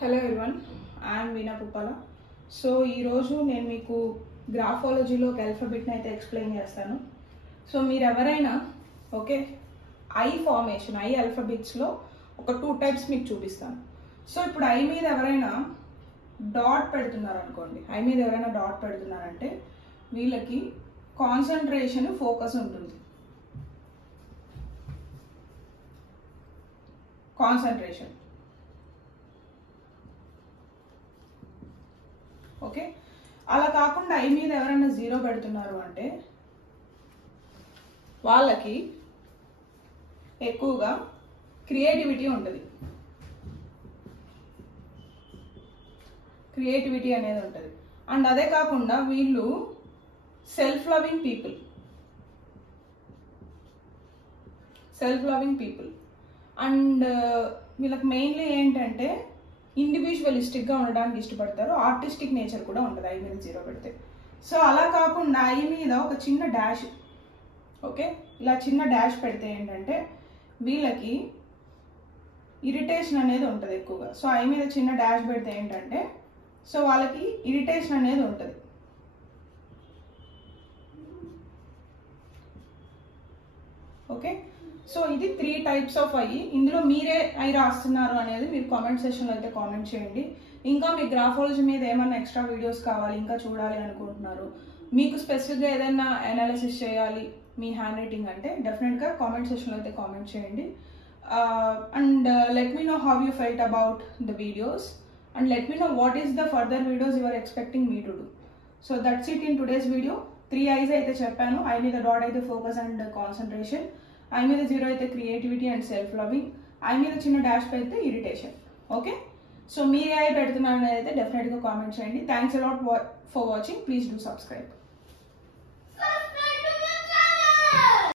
Hello everyone, I'm veena Puppala. So ఈరోజు నేను మీకు గ్రాఫాలజీలో ఒక ఆల్ఫాబెట్ని అయితే ఎక్స్ప్లెయిన్ చేస్తాను. సో మీరు ఎవరైనా ఓకే ఐ ఫార్మేషన్ ఐ ఆల్ఫాబెట్స్లో ఒక 2 టైప్స్ మీకు చూపిస్తాను. సో ఇప్పుడు ఐ మీద ఎవరైనా డాట్ పెడుతున్నారు అనుకోండి, ఐ మీద ఎవరైనా డాట్ పెడుతున్నారంటే వీళ్ళకి కాన్సన్ట్రేషన్ ఫోకస్ ఉంటుంది. Concentration okay. అలా కాకుండా ఐ మీద ఎవరైనా 0 పెడుతున్నారు అంటే వాళ్ళకి ఎక్కువగా క్రియేటివిటీ ఉంటుంది. క్రియేటివిటీ అనేది ఉంటుంది. అండ్ అదే కాకుండా వీళ్ళు సెల్ఫ్ లవింగ్ పీపుల్ అండ్ వీళ్ళకి మెయిన్లీ ఏంటంటే ఇండివిజువలిస్టిక్గా ఉండడానికి ఇష్టపడతారు. ఆర్టిస్టిక్ నేచర్ కూడా ఉంటుంది ఐ మీద 0 పెడితే. సో అలా కాకుండా ఐ మీద ఒక చిన్న డాష్ ఓకే, ఇలా చిన్న డాష్ పెడితే ఏంటంటే వీళ్ళకి ఇరిటేషన్ అనేది ఉంటుంది ఎక్కువగా. సో ఐ మీద చిన్న డాష్ పెడితే ఏంటంటే సో వాళ్ళకి ఇరిటేషన్ అనేది ఉంటుంది. ఓకే, సో ఇది 3 టైప్స్ ఆఫ్ ఐ. ఇందులో మీరే ఐ రాస్తున్నారు అనేది మీరు కామెంట్ సెక్షన్లో అయితే కామెంట్ చేయండి. ఇంకా మీ గ్రాఫాలజీ మీద ఏమైనా ఎక్స్ట్రా వీడియోస్ కావాలి, ఇంకా చూడాలి అనుకుంటున్నారు, మీకు స్పెసిఫిక్గా ఏదైనా అనాలిసిస్ చేయాలి మీ హ్యాండ్ రైటింగ్ అంటే డెఫినెట్గా కామెంట్ సెక్షన్లో అయితే కామెంట్ చేయండి. And let me know how you felt about the videos and let me know what is the further videos you are expecting me to do. So that's it in today's video. 3 ఐస్ అయితే చెప్పాను. I మీద dot అయితే focus and concentration, I మీద 0 అయితే creativity and self loving, I మీద చిన్న dash అయితే ఇరిటేషన్. ఓకే, సో మీరే ఐ పెడుతున్నారు అనేది అయితే డెఫినెట్గా కామెంట్ చేయండి. Thanks a lot for watching. Please do subscribe.